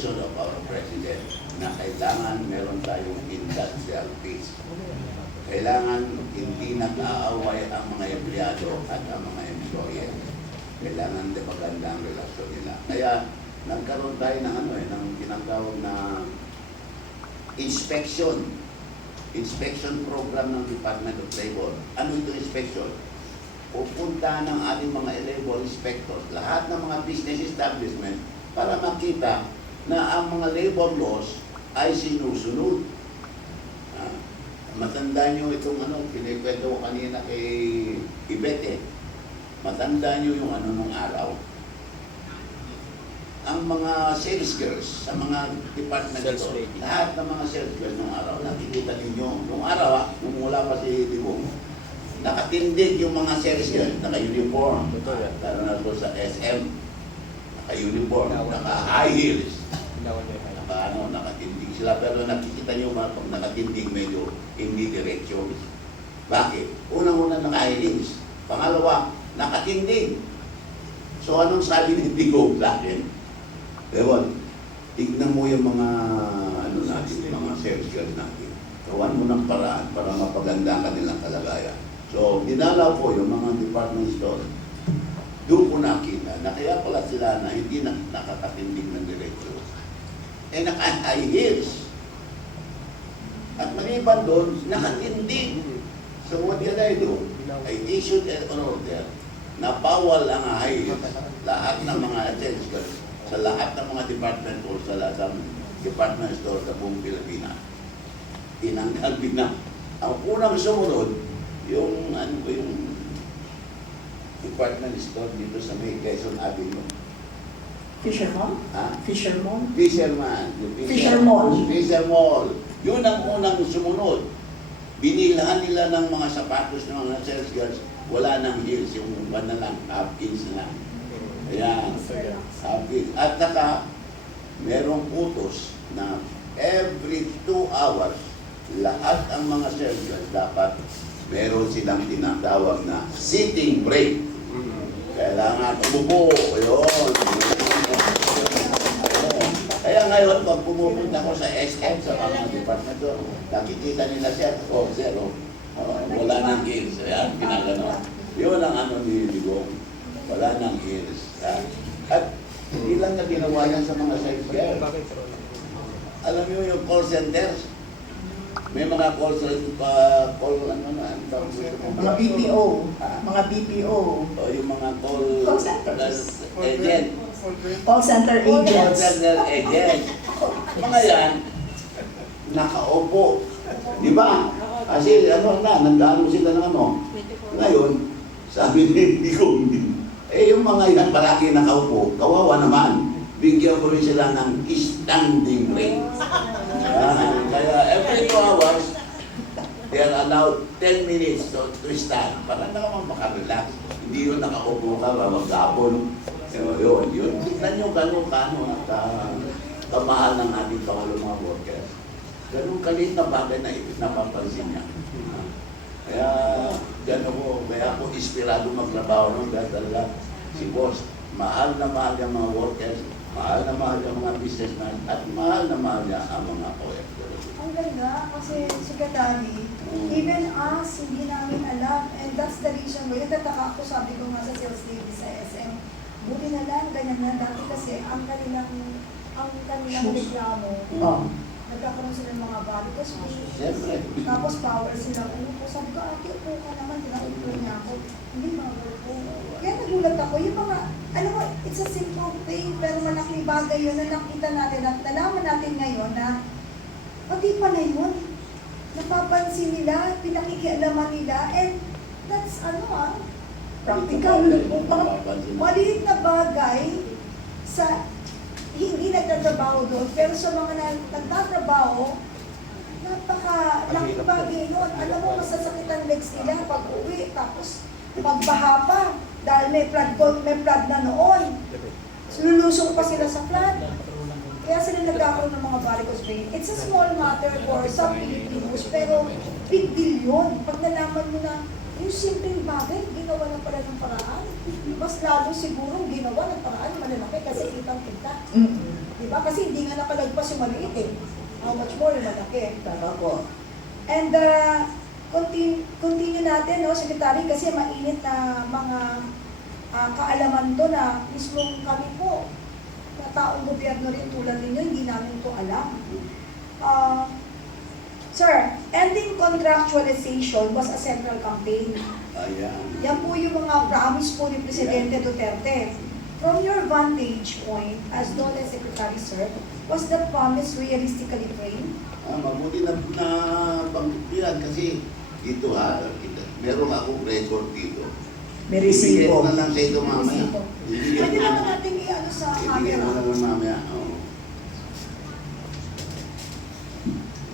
direction of our President na kailangan meron tayong industrial peace. Kailangan hindi nag-aaway ang mga empleyado at ang mga employer. Kailangan de maganda ang relasyon nila. Kaya nagkaroon tayo ng ng tinatawag na inspection program ng Department of Labor. Ano ito inspection? Pupunta ng ating mga labor inspectors, lahat ng mga business establishment para makita na ang mga labor laws ay sinusunod. Matanda nyo itong pinikwento ko kanina kay Ibete. Matanda nyo yung nung araw. Ang mga sales girls sa mga department ito, lahat ng mga sales girls nung araw, nakikita ninyo, nung araw, nung wala pa si Libong, nakatindig yung mga sales girls, naka-uniform, lalo na po sa SM, naka-uniform, naka-high heels, nakatindig sila, pero nakikita nyo pag nakatindig medyo hindi diretsyo. Bakit? Unang-unang naka-high heels, pangalawa, nakatindig. So anong sabi ni Digong sa akin? Ewan, tignan mo yung mga natin, mga sales girls natin. Gawan mo ng paraan para mapaganda ang kanilang kalagayan. So, dinala ko yung mga department stores. Doon ko nakita na kaya pala sila na hindi nakakatindig ng direksyon. Naka-high heels. At maliban doon, nakatindig. So, what did I do? I issued an order na bawal ang high heels. Lahat ng mga sales girls sa lahat ng mga department or sa lahat ng department store sa buong Pilipinas. Tinanggal din na. Ang unang sumunod, yung department store dito sa may Quezon Avenue. Fisherman? Ha? Fisherman? Fisherman. Fisher Mall. Fisher Mall. Yun ang unang sumunod. Binilhan nila ng mga sapatos ng mga sales girls. Wala nang heels, yung na lang, half inch na lang. Ayan. At saka, merong utos na every 2 hours, lahat ang mga sergeant dapat meron silang tinatawag na sitting break. Kailangan umupo. Ayun. Kaya ngayon, pag pumupunta ko sa SM, sa mga department, nakikita nila siya, wala nang heels. Ayan, ginagano. Yun ang ni Digong. Wala nang heels. At hindi lang na ginawa yan sa mga sales girls. Alam niyo yung call centers? May mga call centers Mga BPO. Mga BPO. O yung mga Call centers. agent. Call center Call agents. center agent. Mga yan, nakaupo. Di ba? Kasi nandaan sila ng Ngayon, sabi ni Digong, yung mga yan palagi nakaupo, kawawa naman. Bigyan ko rin sila ng standing break. Kaya every 2 hours, they are allowed 10 minutes to stand para naman makarelax. Hindi yun nakaupo ka, maghapon. Yun. Tignan nyo gano'n kamahal ng ating Pangulo mga workers. Ganun kalit na bagay na napapansin niya. Kaya ako inspirado magtrabaho nung dahil talaga si boss, mahal na mahal yung mga workers, mahal na mahal yung mga businessmen, at mahal na mahal niya ang mga OFW. Ang ganda kasi Secretary, even us, hindi namin alam, and that's the reason why, natataka ako, sabi ko nga sa sales lady sa SM, buti na lang, ganyan na dati kasi ang kanilang reklamo, nagkakaroon sila ng mga varicose veins, tapos power sila, sabi ko, ate, upo ka naman, tinaupo niya ako, hindi maupo. Kaya nagulat ako, yung mga, alam mo, it's a simple thing, pero malaking bagay yun na nakita natin at nalaman natin ngayon na, pati pa na yun, napapansin nila, pinakikialaman nila, and that's, practical, mga maliit na bagay sa hindi nagtatrabaho doon, pero sa mga nagtatrabaho, napaka-laking bagay nun. Alam mo, masasakit ang legs nila pag uwi, tapos pagbaha pa, dahil may flood na noon. Lulusong pa sila sa flood. Kaya sila nagkakaroon ng mga varicose veins. It's a small matter for some Filipinos, pero big deal yun. Pag nalaman mo na yung simpleng bagay, ginawa na pala ng paraan. Mas lalo siguro ginawa ng paraan malalaki kasi kitang-kita. Di di ba? Kasi hindi nga nakalagpas yung maliit eh. How much more yung malaki. Tama po. And continue natin, no, Secretary, kasi mainit na mga kaalaman to na mismong kami po, na taong gobyerno rin tulad ninyo, hindi namin to alam. Sir, ending contractualization was a central campaign. Ayan. Yan po yung mga promise po ni Presidente Duterte. From your vantage point as DOLE Secretary, sir, was the promise realistically framed? Mabuti na banggit yan kasi dito meron akong record dito. May Ibigay ko resibo. na lang sa ito mamaya. Resibo. Ibigay Pwede ko na naman lang. natin i-ano sa Ibigay ko na camera. lang mamaya. Oo.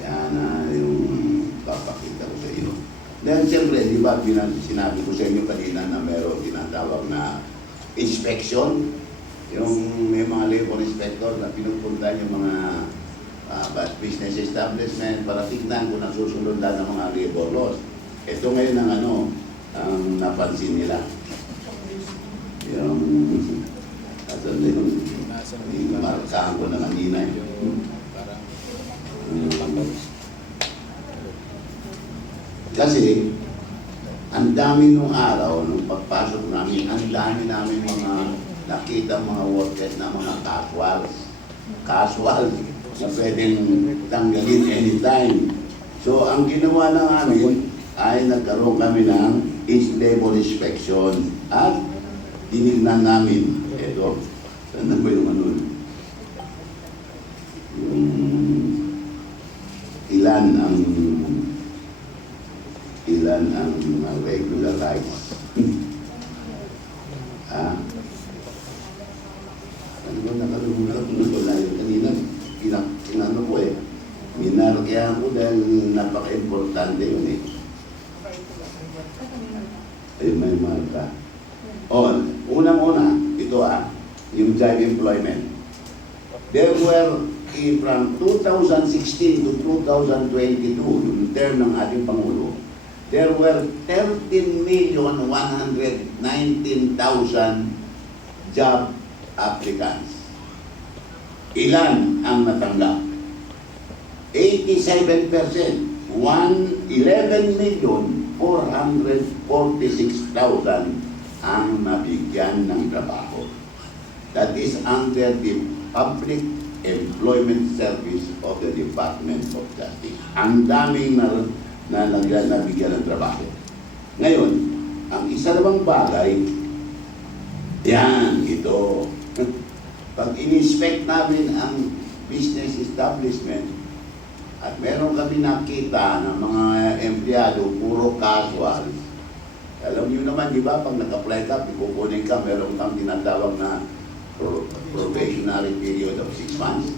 Yan yung papakita ko sa iyo. Then siyempre, di ba, sinabi ko sa inyo kanina na meron tinatawag na inspection. Yung may mga labor inspector na pinupunta yung mga business establishment para tignan kung nasusunod lang ng mga labor laws. Ito ngayon ang napansin nila. Yung, asan na yung markahan ko na kanina. Kasi, ang dami nung araw, nung pagpasok namin, ang dami namin mga nakita mga workers na mga casual na pwedeng tanggalin anytime. So, ang ginawa na namin ay nagkaroon kami ng labor inspection at tinignan namin. Ito, saan na ba yung ano? Yung ilan ang regularized. Ano ba nakalungkot ko wala yung kanina? Kinano ko eh. Minarkyahan ko dahil napaka-importante yun eh. Ay, may marka. Unang-una, ito yung job employment. There were, from 2016 to 2022, yung term ng ating Pangulo, there were 13,119,000 job applicants. Ilan ang natanggap? 87%, 11,446,000 ang nabigyan ng trabaho. That is under the Public Employment Service of the Department of Justice. Ang daming nabigyan ng trabaho. Ngayon, ang isa namang bagay, ito. Pag in-inspect namin ang business establishment at meron kami nakita ng mga empleyado, puro casual. Alam niyo naman, di ba, pag nag-apply ka, ikukunin ka, meron kang tinatawag na probationary period of 6 months.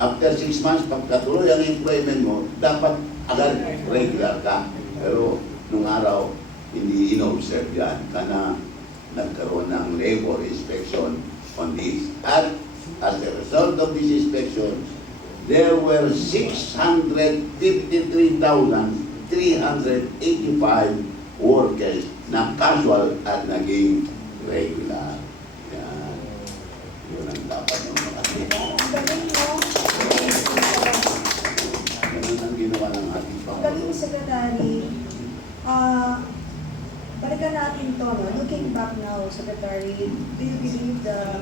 After 6 months, pagkatuloy ang employment mo, dapat agad regular ka. Pero nung araw, hindi in-observe yan. Kana nagkaroon ng labor inspection on this. At as a result of this inspection, there were 653,385 workers na casual at naging regular. Yan. Yun ang dapat ng mga Ang galing, no? Ganun ang ginawa ng ating Ang galing, Secretary. Balikan natin to, no? Looking back now, Secretary, do you believe the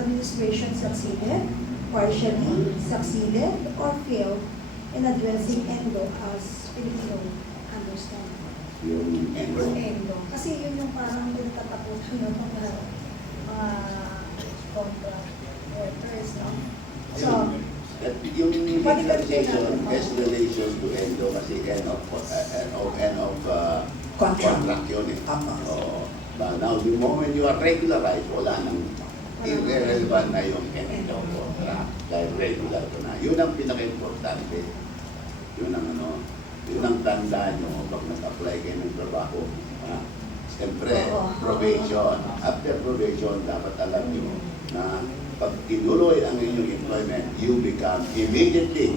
administration succeeded, partially succeeded, or failed in addressing ENDO as Filipino understand? yung ENDO. Kasi yun yung parang pinatataputan ng mga contract workers, no? So, yung balikan legalization natin. has relations to ENDO kasi end of contract yun eh. So, but now, the moment you are regularized, wala nang irrelevant na yung ENDO contract dahil regular ko na. Yun ang pinaka-importante. Yun ang tanda nyo pag nag-apply kayo ng trabaho. Siyempre, probation. After probation, dapat alam nyo na pag tinuloy ang inyong employment, you become immediately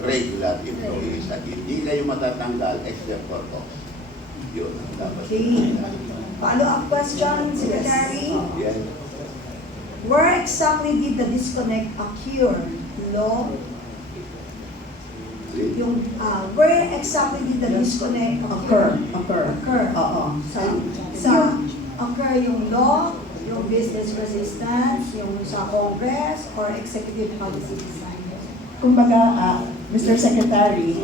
regular employees at hindi kayo matatanggal except for cost. Yun ang dapat. Okay. Follow-up question, Secretary. Yes. Where exactly did the disconnect occur? Law? Where exactly did the disconnect Occur. Occur. Oo. Occur yung law, yung business resistance, yung sa Congress, or executive policy design? Kumbaga, Mr. Secretary,